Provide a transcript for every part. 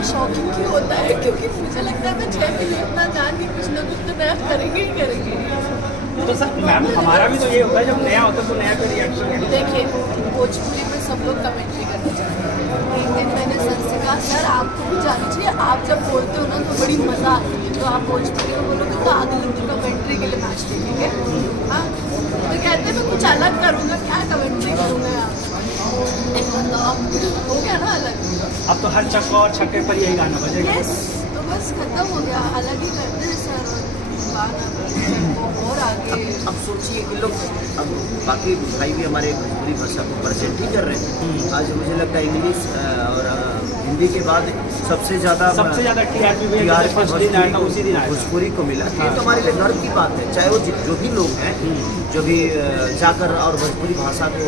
इतना शौकिंग क्यों होता है, क्योंकि मुझे लगता है मैं 6 महीने इतना जान के कुछ ना कुछ तो नया करेंगे ही करेंगे। तो सर मैम हमारा भी तो ये होता है जब नया होता है तो नया पे रिएक्शन। देखिए भोजपुरी में सब लोग कमेंट्री करना चाहते हैं। एक दिन मैंने सर से कहा सर आपको भी जाना चाहिए, आप जब बोलते हो ना तो बड़ी मज़ा आती है, तो आप भोजपुरी में बोलोगे तो आगे लोग कमेंट्री के लिए मैच देखेंगे। हाँ तो कहते हैं मैं कुछ अलग करूँगा, क्या कमेंट्री करूँगा यार, तो हो गया ना अलग। अब तो हर चक्का और छक्के पर यही गाना बजेगा। यस तो बस खत्म हो गया, अलग ही करते हैं सर और आगे। अब सोचिए कि लोग अब बाकी भाई भी हमारे भोजपुरी भाषा को प्रेजेंट ही कर रहे हैं। आज मुझे लगता है इंग्लिश और हिंदी के बाद सबसे ज़्यादा भोजपुरी को मिला। ये तो हमारे लिए गर्व की बात है, चाहे वो जो भी लोग हैं जो भी जाकर और भोजपुरी भाषा को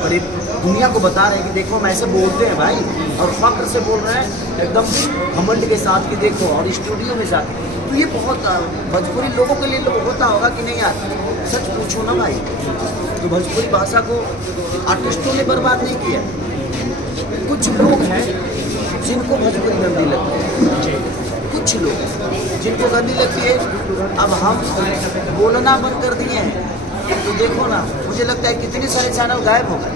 करीब दुनिया को बता रहे हैं कि देखो हम ऐसे बोलते हैं भाई, और फख्र से बोल रहे हैं एकदम घमंड के साथ कि देखो, और स्टूडियो में जाकर तो ये बहुत भोजपुरी लोगों के लिए लोग होता होगा कि नहीं यार, सच पूछो ना भाई, तो भोजपुरी भाषा को आर्टिस्टों ने बर्बाद नहीं किया। कुछ लोग हैं जिनको भोजपुरी गंदी लगती है, कुछ लोग जिनको गंदी लगती है। अब हम बोलना बंद कर दिए हैं तो देखो ना, मुझे लगता है कितने सारे चैनल गायब हो गए,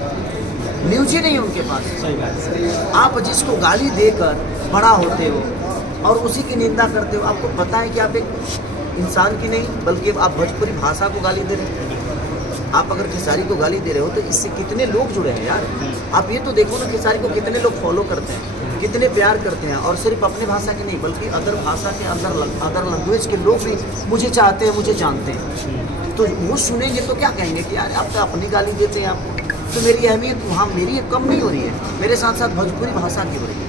न्यूज ही नहीं उनके पास। सही बात। आप जिसको गाली देकर बड़ा होते हो और उसी की निंदा करते हो, आपको पता है कि आप एक इंसान की नहीं बल्कि आप भोजपुरी भाषा को गाली दे रहे हो। आप अगर खेसारी को गाली दे रहे हो तो इससे कितने लोग जुड़े हैं यार। आप ये तो देखो ना, खेसारी को कितने लोग फॉलो करते हैं, कितने प्यार करते हैं, और सिर्फ अपने भाषा के नहीं बल्कि अदर भाषा के अदर लैंग्वेज के लोग भी मुझे चाहते हैं, मुझे जानते हैं। तो वो सुनेंगे तो क्या कहेंगे कि यार आप तो अपनी गाली देते हैं आपको, तो मेरी अहमियत वहाँ मेरी कम नहीं हो रही है, मेरे साथ साथ भोजपुरी भाषा की हो रही है।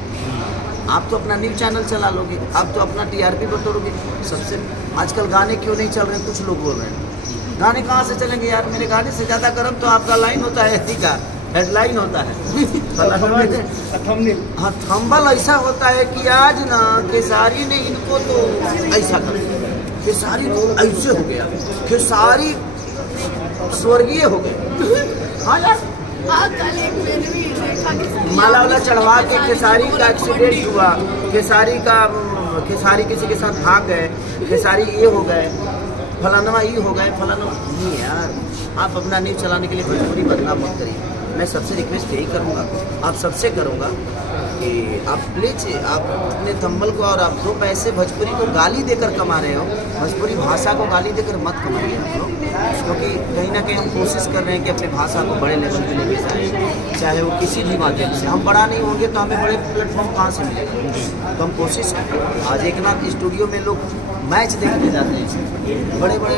आप तो अपना न्यूज़ चैनल चला लोगे, आप तो अपना TRP बटोरोगे। सबसे आजकल गाने क्यों नहीं चल रहे हैं, कुछ लोग बोल रहे हैं गाने कहाँ से चलेंगे यार, मेरे गाने से ज़्यादा गर्म तो आपका लाइन होता है, ऐसी का हेडलाइन होता है। हाँ थंबल ऐसा होता है कि आज ना खेसारी ने इनको तो ऐसा कर दिया, खेसारी तो ऐसे हो गया, खेसारी स्वर्गीय हो गए। हाँ यार माला वाला चढ़वा के खेसारी का एक्सीडेंट हुआ, खेसारी किसी के साथ भाग गए, खेसारी ये हो गए, फलाना ये हो गए, फलाना नहीं यार। आप अपना न्यूज़ चलाने के लिए भोजपुरी बदनाम मत करिए। मैं सबसे रिक्वेस्ट यही करूँगा, आप सबसे करूँगा कि आप प्लीज आप अपने थंबल को और आप 2 पैसे भोजपुरी को गाली देकर कमा रहे हो, भोजपुरी भाषा को गाली देकर मत कमाइए आप लोग, क्योंकि कहीं ना कहीं हम कोशिश कर रहे हैं कि अपनी भाषा को बड़े लेवल पे लेके जाएं, चाहे वो किसी भी माध्यम से। हम बड़ा नहीं होंगे तो हमें बड़े प्लेटफॉर्म कहाँ से मिलेगा, तो हम कोशिश करें। आज एक नाथ स्टूडियो में लोग मैच देखने जाते हैं, बड़े बड़े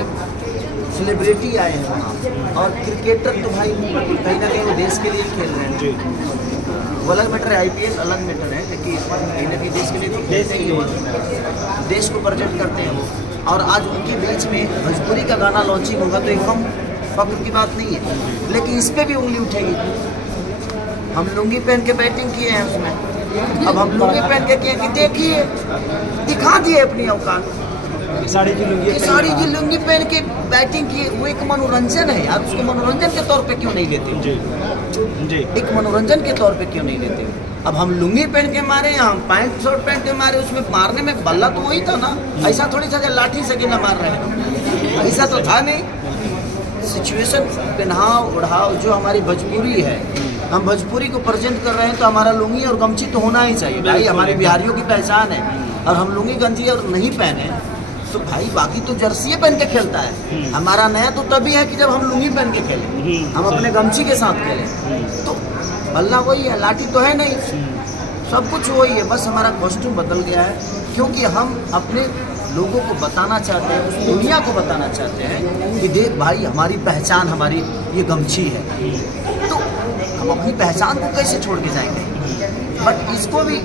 सेलिब्रिटी आए हैं वहाँ, और क्रिकेटर तो भाई कहीं ना कहीं वो देश के लिए खेल रहे हैं। वो अलग मैटर है, IPL अलग मैटर है, लेकिन कहीं ना कहीं देश के लिए तो खेलते ही देश को प्रेजेंट करते हैं वो। और आज उनके बीच में भोजपुरी का गाना लॉन्चिंग होगा तो एकदम फख्र की बात नहीं है, लेकिन इस पर भी उंगली उठेगी। हम लुंगी पहन के बैटिंग किए हैं उसमें, अब हम लुंगी पहन के किए कि देखिए दिखा दिए अपनी औकात। साड़ी की लुंगी पहन के बैटिंग की, वो एक मनोरंजन है यार, उसको मनोरंजन के तौर पे क्यों नहीं लेते? जी एक मनोरंजन के तौर पे क्यों नहीं लेते? अब हम लुंगी पहन के मारे, हम पैंट शर्ट पहन के मारे, उसमें मारने में बल्ला तो वही था ना, ऐसा थोड़ी सा लाठी से गिना मार रहे हैं, ऐसा तो था नहीं। सिचुएशन पहनाव ओढ़ाव जो हमारी भोजपुरी है, हम भोजपुरी को प्रेजेंट कर रहे हैं तो हमारा लुंगी और गमछी तो होना ही चाहिए भाई, हमारे बिहारियों की पहचान है। और हम लुंगी गंजी और नहीं पहने तो भाई बाकी तो जर्सी पहन के खेलता है, हमारा नया तो तभी है कि जब हम लुंगी पहन के खेलें, हम अपने गमछी के साथ खेलें। तो बल्ला वही है, लाठी तो है नहीं, सब कुछ वही है, बस हमारा कॉस्ट्यूम बदल गया है, क्योंकि हम अपने लोगों को बताना चाहते हैं, उस दुनिया को बताना चाहते हैं कि देख भाई हमारी पहचान, हमारी ये गमछी है। तो हम अपनी पहचान को कैसे छोड़ के जाएंगे? बट इसको भी